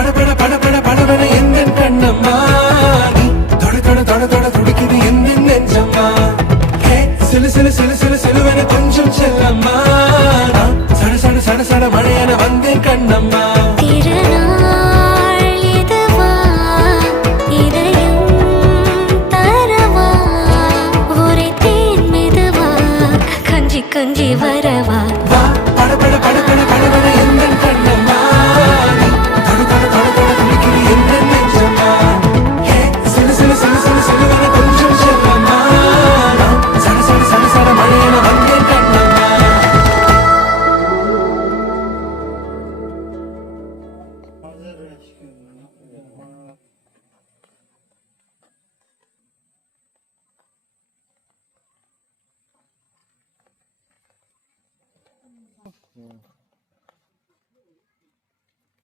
படபட படபட படபட எந்த கண்ணம்மா நீ தொட தொட தொட தொட துடிக்குது எந்த நெஞ்சம்மா ஹே சிலு சிலு சிலு சிலு சிலுவன கொஞ்சம் செல்லம்மா நான் சட சட சட சட மழையன வந்தேன் கண்ணம்மா திருநாள் இதுவா இதயம் தரவா உரைத்தேன் மெதுவா கஞ்சி கஞ்சி வரவா வா படபட படபட படபட எந்த கண்ணம்மா நீ தொட தொட தொட தொட துடிக்குது எந்த நெஞ்சம்மா ஹே சிலு சிலு சிலு சிலு சிலுவன கொஞ்சம் செல்லம்மா நான் சட சட சட சட மழையன வந்தேன் கண்ணம்மா Yeah.